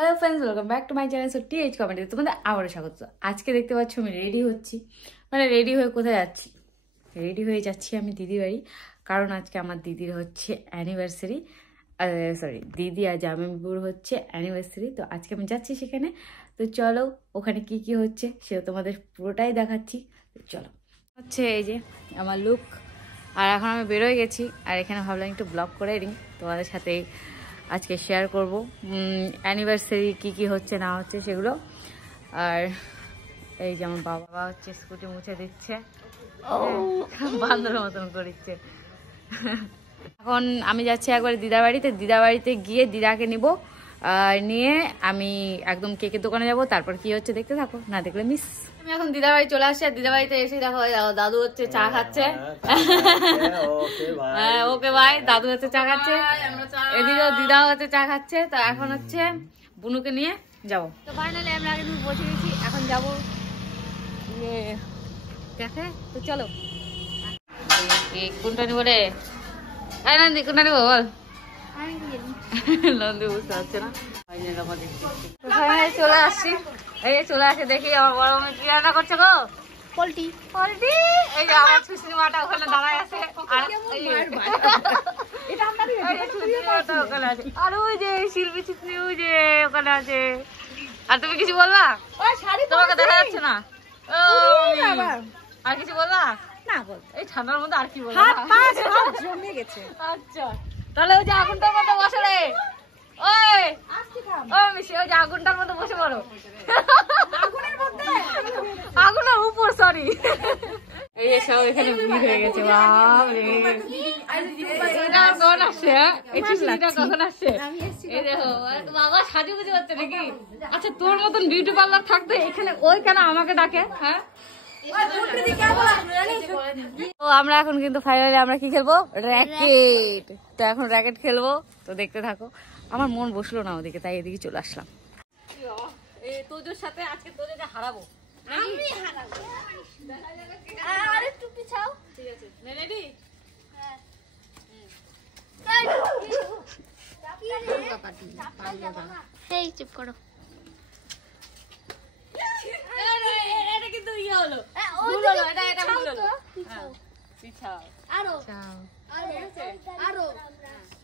Hello friends, welcome back to my channel. So TH comedy তোমাদের আবারও স্বাগত। আজকে দেখতে পাচ্ছ আমি রেডি হচ্ছি, মানে রেডি হয়ে কোথায় যাচ্ছি? রেডি হয়ে যাচ্ছি আমি দিদির বাড়ি, কারণ আজকে আমার দিদির হচ্ছে অ্যানিভার্সারি। সরি, দিদি আর জামাইবাবুর হচ্ছে অ্যানিভার্সারি। তো আজকে আমি যাচ্ছি সেখানে। তো চলো ওখানে কি কি হচ্ছে সেটা তোমাদের পুরোটাই দেখাচ্ছি। তো চলো, হচ্ছে এই যে আমার লুক। আর এখন আমি বেরোয় গেছি, আর এখানে ভাবলাম একটু ব্লগ করে নিই তোমাদের সাথে, আজকে শেয়ার করব অ্যানিভার্সারি কি কি হচ্ছে না হচ্ছে সেগুলো। আর এই যে আমার বাবা হচ্ছে স্কুটি মুছে দিচ্ছে, বান্দরের মতন করছে। এখন আমি যাচ্ছি একবার দিদার বাড়িতে, দিদার বাড়িতে গিয়ে দিদাকে নিব, নিয়ে আমি একদম কেকের দোকানে যাব। তারপর কি হচ্ছে দেখতে থাকো, না দেখলে মিস। আমি এখন দিদার বাড়ি চলে আসছি, আর দিদার বাড়িতে এসে দেখো দাদু হচ্ছে চা খাচ্ছে। হ্যাঁ ওকে ভাই, দাদু হচ্ছে চা খাচ্ছে, এদিকেও দিদা হচ্ছে চা খাচ্ছে। তো এখন হচ্ছে বুনুকে নিয়ে যাবো। তো ফাইনালি আমরা আগে বসে গেছি, এখন যাবো ক্যাফে। তো চলো, কোনটা নিবো রে? নন্দী কোনটা নিবো বল? নন্দী বুঝতে পারছে না। চলে আসছি, এই যে চলে আসে, দেখি আমার বড় মেয়ে কি রান্না করছে গো। পোল্ট্রি পোল্ট্রি, এই যে আমার সুশ্রী মাটা ওখানে দাঁড়ায় আছে, আর ওই যে শিল্পী চিত্রী ওই যে ওখানে আছে। আর তুমি কিছু বলবা? তোমাকে দেখা যাচ্ছে না। আর কিছু বলবা না? বল, এই ঠান্ডার মধ্যে আর কি বলবো, জমে গেছে। আচ্ছা তাহলে ওই যে আগুনটার মধ্যে বসে রে, ওই ও মিশি, ওই যে আগুনটার মধ্যে বসে পড়ো। আগুনের উপর, সরি। এই যে সব এখানে ভিড় হয়ে গেছে। এটা কখন আসছে? এই চিঠিটা কখন আসছে? এই দেখো বাবা সাজু বুঝে পাচ্ছে নাকি? আচ্ছা তোর মতন বিউটি পার্লার থাকতে এখানে ওই কেন আমাকে ডাকে? হ্যাঁ তো আমরা এখন কিন্তু ফাইনালি আমরা কি খেলবো? র্যাকেট। তো এখন র্যাকেট খেলবো, তো দেখতে থাকো। আমার মন বসলো না ওদিকে, তাই এদিকে চলে আসলাম। তোজোর সাথে আজকে তোজোকে হারাবো। আমি হারাবো। আরে একটু পিছাও। ঠিক আছে, রেডি? হ্যাঁ। এই চুপ করো। এটা কিন্তু ইয়ে হলো, ভুল হলো, এটা ভুল হলো। পিছাও আরো আরো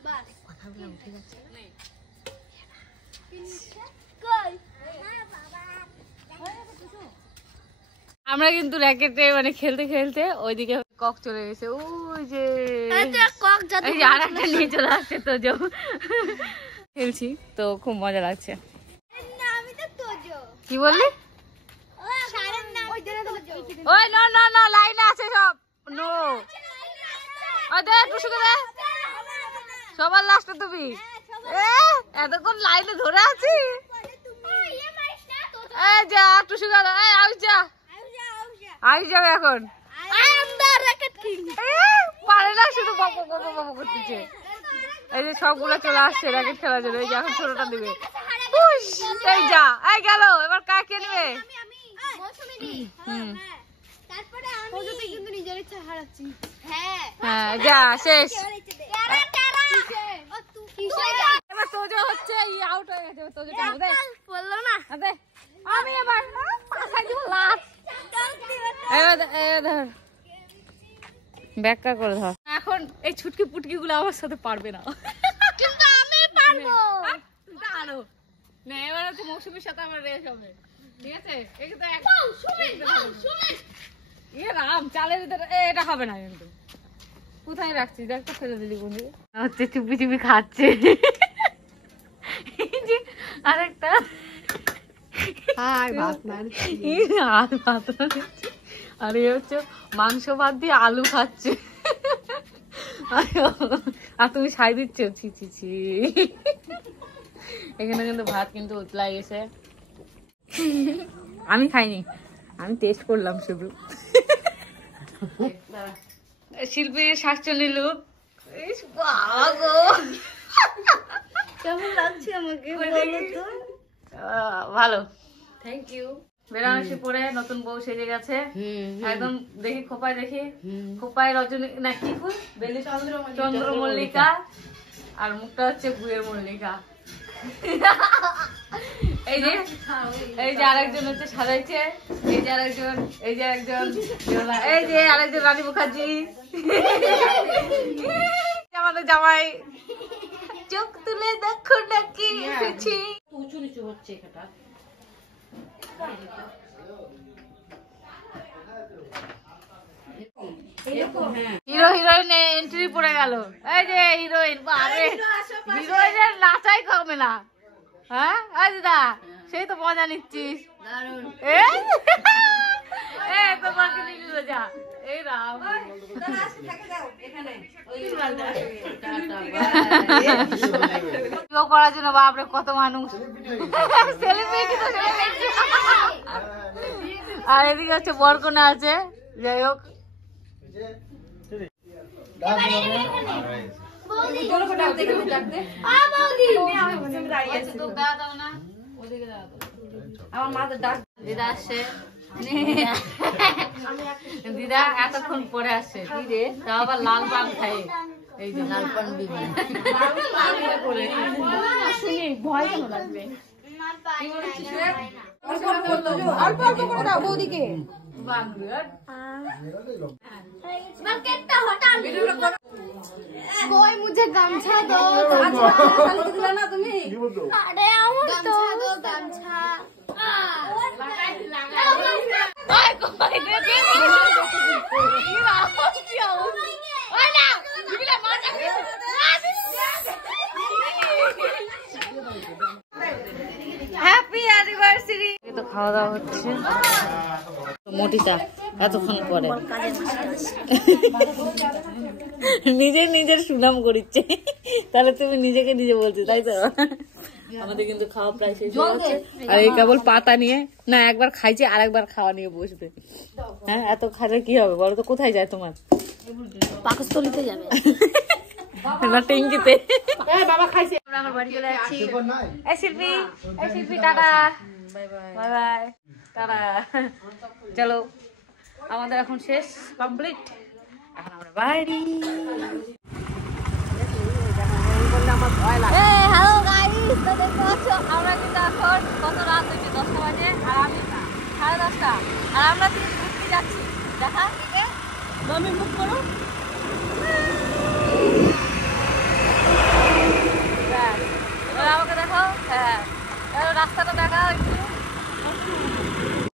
বাস কথাগুলো উঠে যাচ্ছে। আমরা কিন্তু র্যাকেটে মানে খেলতে খেলতে ওইদিকে কক চলে গেছে, ওই যে কক আর একটা নিয়ে চলে আসছে। তো খেলছি তো খুব মজা লাগছে। কি বললি? ওই না না না, লাইনে আছে সব। নো দে টুসুকে দে, সবার লাস্টে তুমি। এতক্ষণ লাইনে ধরে আছি। এই যা টুসু গেল, এই আউস যা, আউস যাবে এখন। পারে না, শুধু বক বক বক করতেছে। এই যে সবগুলো চলে আসছে র্যাকেট খেলার জন্য। এই যে এখন ছোটটা দিবে, এই যা, এই গেল। এবার কাকে নেবে? হ্যাঁ যা শেষ। এবার তোজো হচ্ছে আউট হয়ে গেছে। তোজোটা বললো না, আমি এবার ধর ব্যাখ্যা করে ধর। এখন এই ছুটকি পুটকি গুলো আমার সাথে পারবে না, কিন্তু আমি পারবো। আরো না, এবার হচ্ছে মৌসুমীর সাথে আমার রেস হবে, ঠিক আছে? রাম চালের ভিতরে এটা হবে না কিন্তু। কোথায় রাখছিস দেখ তো, ফেলে দিলি বন্ধু। হচ্ছে চুপি চুপি খাচ্ছে। আরেকটা আর এ হচ্ছে মাংস ভাত দিয়ে আলু খাচ্ছে, আর তুমি ছাই দিচ্ছ। ছি ছি ছি। এখানে কিন্তু ভাত কিন্তু উতলাই গেছে। আমি খাইনি, আমি টেস্ট করলাম শুধু। শিল্পীর শাকচুন্নি লুক, কেমন লাগছে আমাকে ভালো, থ্যাংক ইউ। বেনারসি পরে নতুন বউ সেজে গেছে একদম। দেখি খোপায়, দেখি খোপায় রজনী না কি ফুল, বেলি চন্দ্রমল্লিকা, আর মুখটা হচ্ছে গুয়ের মল্লিকা। এই যে আরেকজন হচ্ছে সাজাইছে, এই যে আরেকজন, এই যে আরেকজন, এই যে আরেকজন রানী মুখার্জি, আমাদের জামাই। চোখ তুলে দেখো নাকি এসেছি। উঁচু নিচু হচ্ছে এটা। হিরো হিরোইন এন্ট্রি পড়ে গেল। এই যে হিরোইন, হিরোইনের নাচাই কমে না। হ্যাঁ দিদা, সেই তো মজা নিচ্ছিস। তোমাকে নিয়ে যা। এই রাম করার জন্য বাপরে কত মানুষ। আর এদিকে হচ্ছে বরকনে আছে। যাই হোক, দিদা আসছে, দিদা এতক্ষণ পরে আসছে। তাও আবার লাল পান খাই। এই যে লাল পান দিদি ভয় কেন লাগবে? অল্প অল্প করে দাও বৌদিকে। कोई मुझे गमछा दो। दिला ना तुम्ही। अरे गमछा दो, गमछा। Happy anniversary. তো খাওয়া দাওয়া হচ্ছে। মোটিটা এতক্ষণ পরে নিজের সুনাম করিচ্ছে। তাহলে তুমি নিজেকে নিজে বলছো, তাই তো? আমাদের কিন্তু খাওয়া প্রায় শেষ হয়ে যাচ্ছে। আর এই কেবল পাতা নিয়ে না, একবার খাইছে আর একবার খাওয়া নিয়ে বসবে। হ্যাঁ, এত খালে কি হবে বলো তো? কোথায় যায় তোমার? পাকস্থলীতে যাবে না, ট্যাঙ্কিতে। বাবা খাইছে। আমরা আমার বাড়ি চলে যাচ্ছি। এই শিল্পী টাটা, বাই বাই, টাটা। চলো, আমাদের এখন শেষ, কমপ্লিট। এখন আমরা বাড়ি। হ্যালো গাইস, তো দেখতে পাচ্ছ আমরা কিন্তু এখন কত রাত হয়েছে? 10টা বাজে, আর আমি 10:30। আর আমরা তিন ঘুরতে যাচ্ছি। দেখা মামি মুখ করো। আমাকে দেখো। হ্যাঁ, রাস্তাটা